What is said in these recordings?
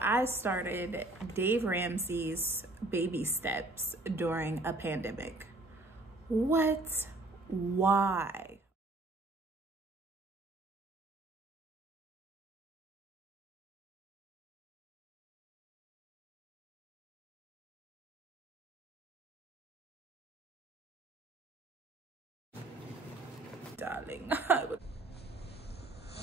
I started Dave Ramsey's baby steps during a pandemic. What? Why? Darling. Oh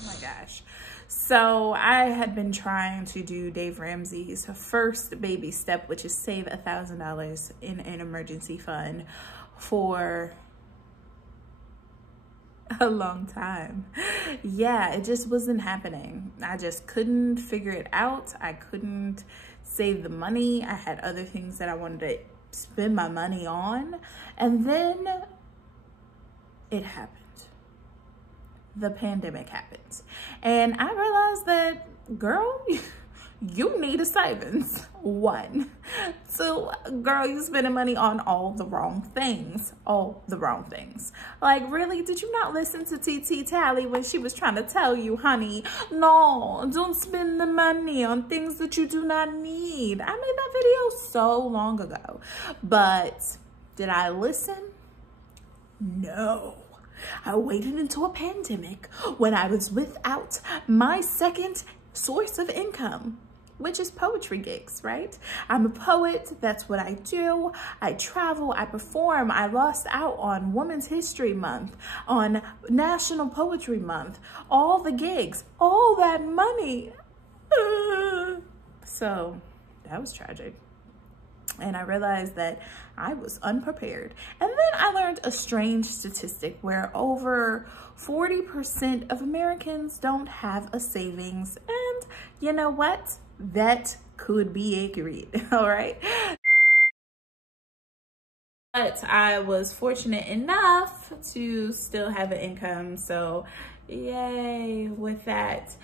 my gosh. So I had been trying to do Dave Ramsey's first baby step, which is save $1,000 in an emergency fund, for a long time. Yeah, it just wasn't happening. I just couldn't figure it out. I couldn't save the money. I had other things that I wanted to spend my money on. And then it happened. The pandemic happens. And I realized that, girl, you need a savings. 1. 2, girl, you spending money on all the wrong things. All the wrong things. Like, really, did you not listen to TT Tally when she was trying to tell you, honey, no, don't spend the money on things that you do not need? I made that video so long ago. But did I listen? No. I waited until a pandemic when I was without my second source of income, which is poetry gigs, right? I'm a poet. That's what I do. I travel, I perform. I lost out on Women's History Month, on National Poetry Month, all the gigs, all that money. So that was tragic. And I realized that I was unprepared. And then I learned a strange statistic where over 40% of Americans don't have a savings. And you know what? That could be agreed, all right? But I was fortunate enough to still have an income. So yay with that.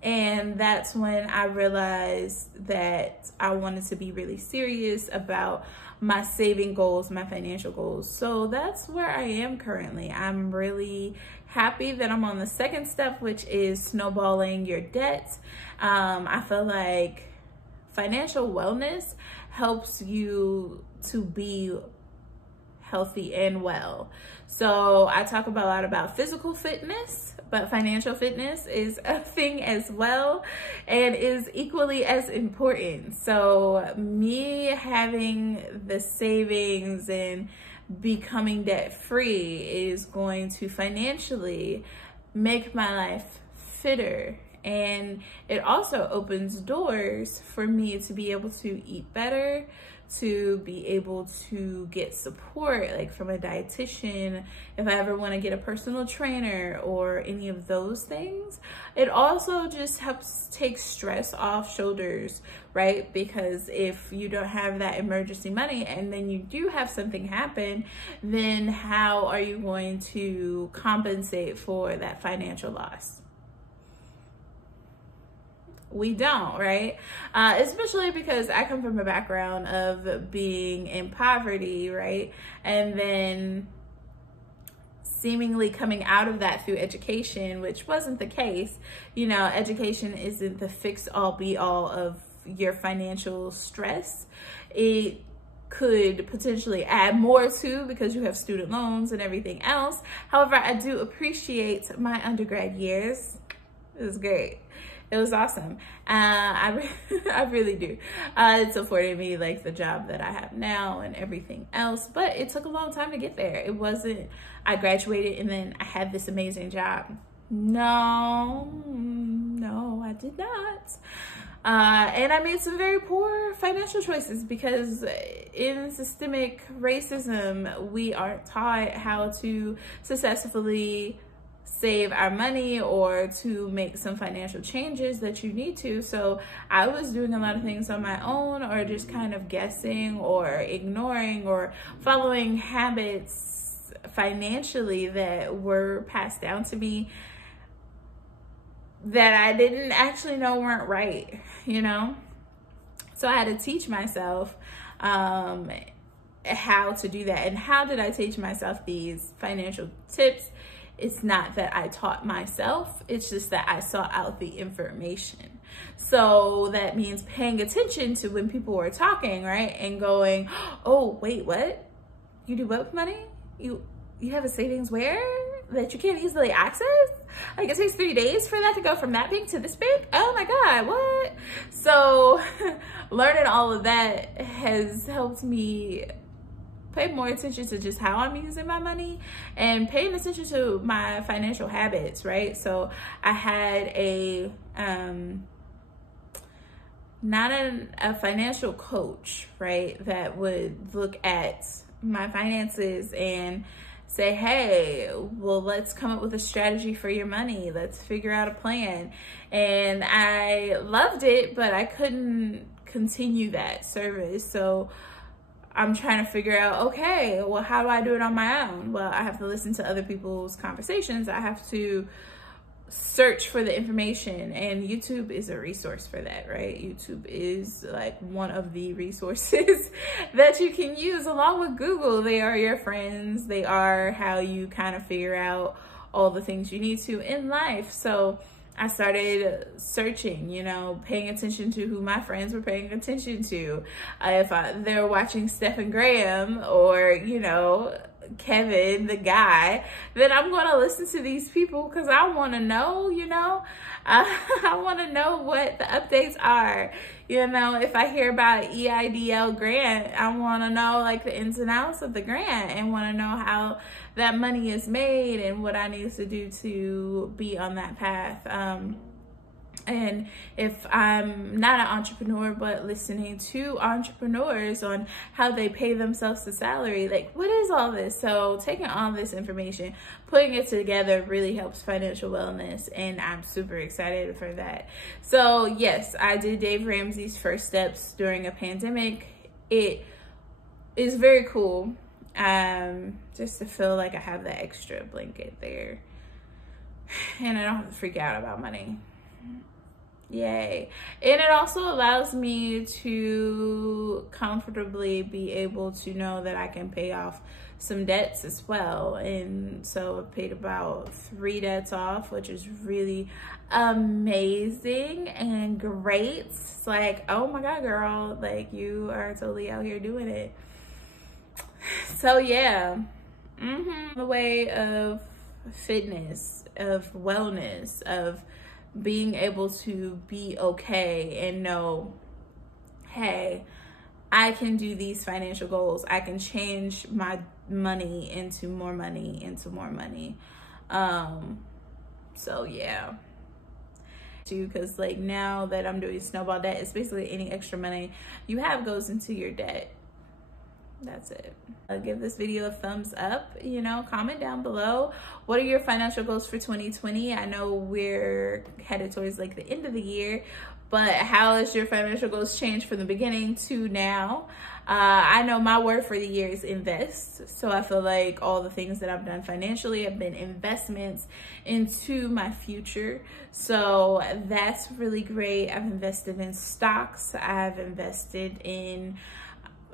And that's when I realized that I wanted to be really serious about my saving goals, my financial goals. So that's where I am currently. I'm really happy that I'm on the second step, which is snowballing your debt. I feel like financial wellness helps you to be healthy and well. So I talk a lot about physical fitness, but financial fitness is a thing as well and is equally as important. So me having the savings and becoming debt free is going to financially make my life fitter. And it also opens doors for me to be able to eat better, to be able to get support, like from a dietitian, if I ever want to get a personal trainer or any of those things. It also just helps take stress off shoulders, right? Because if you don't have that emergency money and then you do have something happen, then how are you going to compensate for that financial loss? We don't, right? Especially because I come from a background of being in poverty, right? And then seemingly coming out of that through education, which wasn't the case. You know, education isn't the fix-all be-all of your financial stress. It could potentially add more to, because you have student loans and everything else. However, I do appreciate my undergrad years. It was great. It was awesome. I really do. It's afforded me like the job that I have now and everything else, but it took a long time to get there. It wasn't, I graduated and then I had this amazing job. No, I did not. And I made some very poor financial choices because in systemic racism, we aren't taught how to successfully save our money or to make some financial changes that you need to. So I was doing a lot of things on my own, or just kind of guessing or ignoring or following habits financially that were passed down to me that I didn't actually know weren't right, you know? So I had to teach myself how to do that. And how did I teach myself these financial tips? It's not that I taught myself, it's just that I sought out the information. So that means paying attention to when people are talking, right? And going, oh, wait, what? You do what with money? You have a savings where? That you can't easily access? Like it takes 3 days for that to go from that bank to this bank? Oh my God, what? So learning all of that has helped me pay more attention to just how I'm using my money and paying attention to my financial habits, right? So I had a, not a financial coach, right, that would look at my finances and say, hey, well, let's come up with a strategy for your money. Let's figure out a plan. And I loved it, but I couldn't continue that service. So I'm trying to figure out, okay, well, how do I do it on my own? Well, I have to listen to other people's conversations. I have to search for the information, and YouTube is a resource for that, right? YouTube is like one of the resources that you can use along with Google. They are your friends. They are how you kind of figure out all the things you need to in life. So I started searching, you know, paying attention to who my friends were paying attention to. If they're watching Stephen Graham or, you know, Kevin, the guy, then I'm going to listen to these people because I want to know, you know, I want to know what the updates are. You know, if I hear about EIDL grant, I want to know like the ins and outs of the grant and want to know how that money is made and what I need to do to be on that path. And if I'm not an entrepreneur, but listening to entrepreneurs on how they pay themselves a salary, like what is all this? So taking all this information, putting it together really helps financial wellness. And I'm super excited for that. So yes, I did Dave Ramsey's First Steps during a pandemic. It is very cool. Just to feel like I have that extra blanket there. And I don't have to freak out about money. Yay. And it also allows me to comfortably be able to know that I can pay off some debts as well. And so I paid about 3 debts off, which is really amazing and great. It's like, oh my God, girl, like you are totally out here doing it. So yeah, the way of fitness, of wellness, of being able to be okay and know, hey, I can do these financial goals. I can change my money into more money, into more money. So yeah, because like now that I'm doing snowball debt, it's basically any extra money you have goes into your debt. That's it. Give this video a thumbs up, you know, comment down below. What are your financial goals for 2020? I know we're headed towards like the end of the year, but how has your financial goals changed from the beginning to now? I know my word for the year is invest. So I feel like all the things that I've done financially have been investments into my future. So that's really great. I've invested in stocks. I've invested in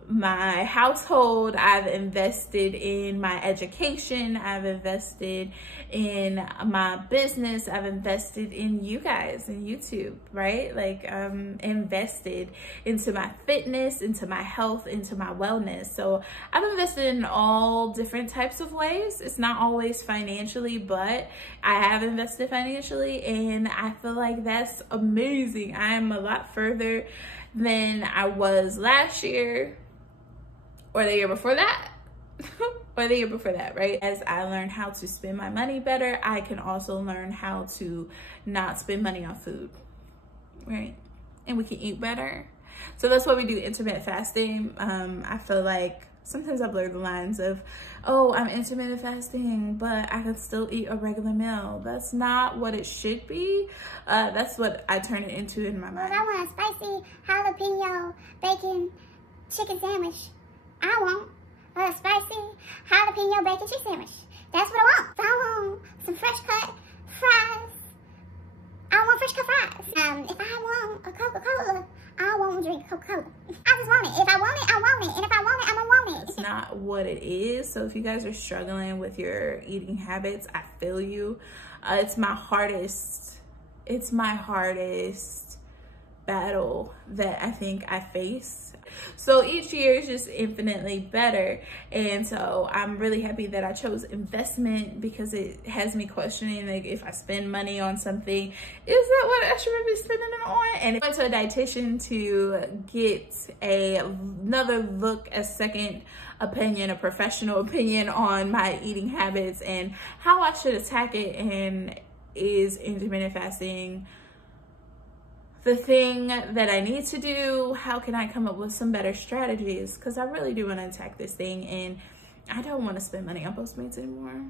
my household. I've invested in my education. I've invested in my business. I've invested in you guys and YouTube, right? Like invested into my fitness, into my health, into my wellness. So I've invested in all different types of ways. It's not always financially, but I have invested financially, and I feel like that's amazing. I am a lot further than I was last year, or the year before that, or the year before that, right? As I learn how to spend my money better, I can also learn how to not spend money on food, right? And we can eat better. So that's why we do intermittent fasting. I feel like sometimes I blur the lines of, oh, I'm intermittent fasting, but I can still eat a regular meal. That's not what it should be. That's what I turn it into in my mind. Well, I want a spicy jalapeno bacon chicken sandwich. I want a spicy jalapeno bacon chicken sandwich. That's what I want. If I want some fresh cut fries, I want fresh cut fries. If I want a Coca-Cola, I want to drink Coca-Cola. I just want it. If I want it, I want it. And if I want it, I'm gonna want it. It's not what it is. So if you guys are struggling with your eating habits, I feel you. It's my hardest battle that I think I face. So each year is just infinitely better. And so I'm really happy that I chose investment, because it has me questioning, like, if I spend money on something, is that what I should be spending it on? And I went to a dietitian to get another look, a second opinion, a professional opinion on my eating habits and how I should attack it. And is intermittent fasting the thing that I need to do? How can I come up with some better strategies? Because I really do want to attack this thing, and I don't want to spend money on Postmates anymore.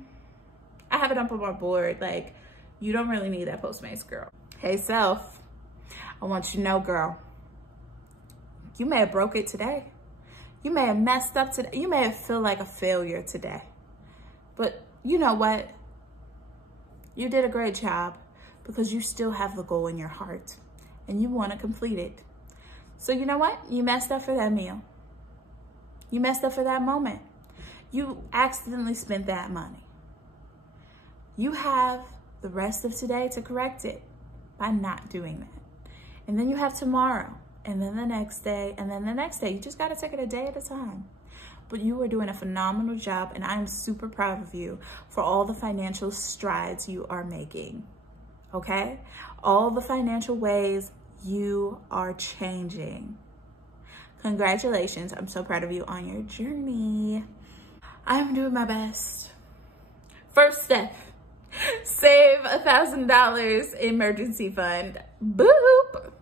I have it up on my board. Like, you don't really need that Postmates, girl. Hey, self, I want you to know, girl, you may have broke it today. You may have messed up today. You may have feel like a failure today. But you know what? You did a great job, because you still have the goal in your heart and you want to complete it. So you know what? You messed up for that meal. You messed up for that moment. You accidentally spent that money. You have the rest of today to correct it by not doing that. And then you have tomorrow, and then the next day, and then the next day. You just got to take it a day at a time. But you are doing a phenomenal job, and I'm super proud of you for all the financial strides you are making, okay? All the financial ways you are changing. Congratulations. I'm so proud of you on your journey. I'm doing my best. First step, save $1,000 emergency fund. Boop.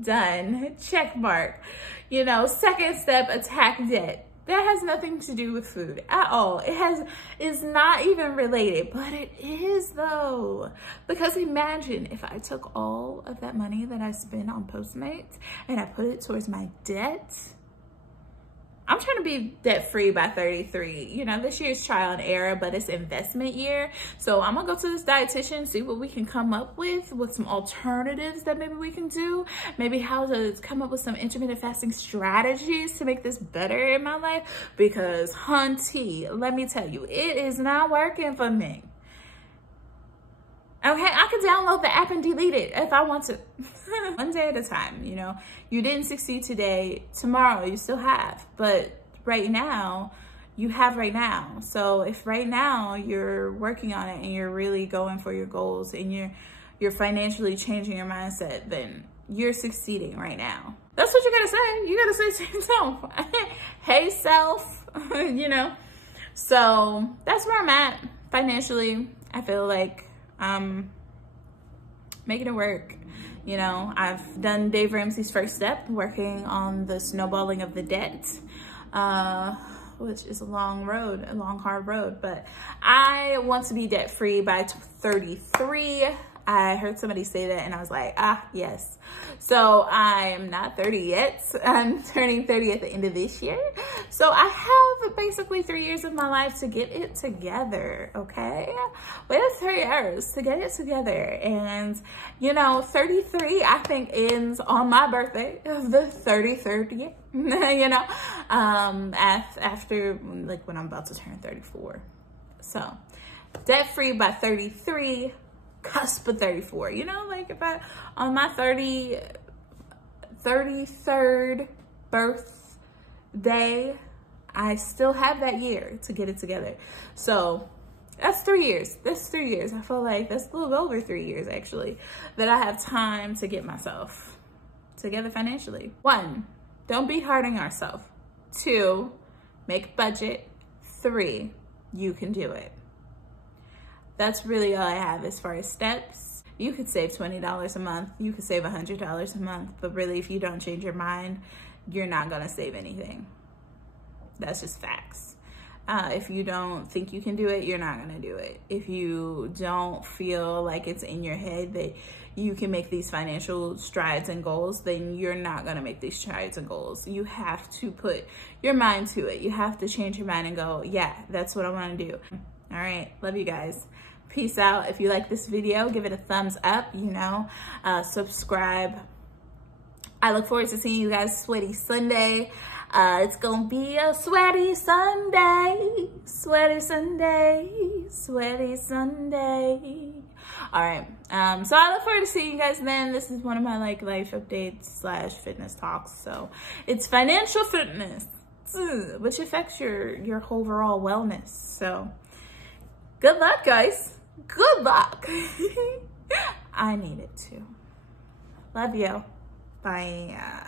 Done. Check mark. You know, second step, attack debt. That has nothing to do with food at all. It's not even related, but it is though. Because imagine if I took all of that money that I spent on Postmates and I put it towards my debt. I'm trying to be debt free by 33. You know, this year's trial and error, but it's investment year. So I'm gonna go to this dietitian, see what we can come up with some alternatives that maybe we can do. Maybe how to come up with some intermittent fasting strategies to make this better in my life. Because hunty, let me tell you, it is not working for me. Okay, I could download the app and delete it if I want to. One day at a time, you know. You didn't succeed today, tomorrow you still have. But right now, you have right now. So if right now you're working on it and you're really going for your goals and you're financially changing your mindset, then you're succeeding right now. That's what you gotta say. You gotta say to yourself, hey self, you know. So that's where I'm at financially. I feel like I'm making it work. You know, I've done Dave Ramsey's first step, working on the snowballing of the debt, which is a long road, a long, hard road. But I want to be debt free by 33. I heard somebody say that and I was like, ah, yes. So I am not 30 yet. I'm turning 30 at the end of this year. So I have basically 3 years of my life to get it together, okay? We have 3 years to get it together. And, you know, 33, I think, ends on my birthday of the 33rd year, you know, after, like, when I'm about to turn 34. So, debt-free by 33, cusp of 34, you know, like if I, on my 33rd birthday, I still have that year to get it together. So that's 3 years. That's 3 years. I feel like that's a little over 3 years actually, that I have time to get myself together financially. 1, don't be hard on yourself. 2, make a budget. 3, you can do it. That's really all I have as far as steps. You could save $20 a month. You could save $100 a month. But really, if you don't change your mind, you're not going to save anything. That's just facts. If you don't think you can do it, you're not going to do it. If you don't feel like it's in your head that you can make these financial strides and goals, then you're not going to make these strides and goals. You have to put your mind to it. You have to change your mind and go, yeah, that's what I want to do. All right. Love you guys. Peace out. If you like this video, give it a thumbs up, you know, subscribe. I look forward to seeing you guys Sweaty Sunday. It's gonna be a sweaty Sunday, sweaty Sunday, sweaty Sunday. All right. So I look forward to seeing you guys then. This is one of my like life updates / fitness talks. So it's financial fitness, which affects your overall wellness. So good luck, guys. Good luck. I need it too. Love you. Bye.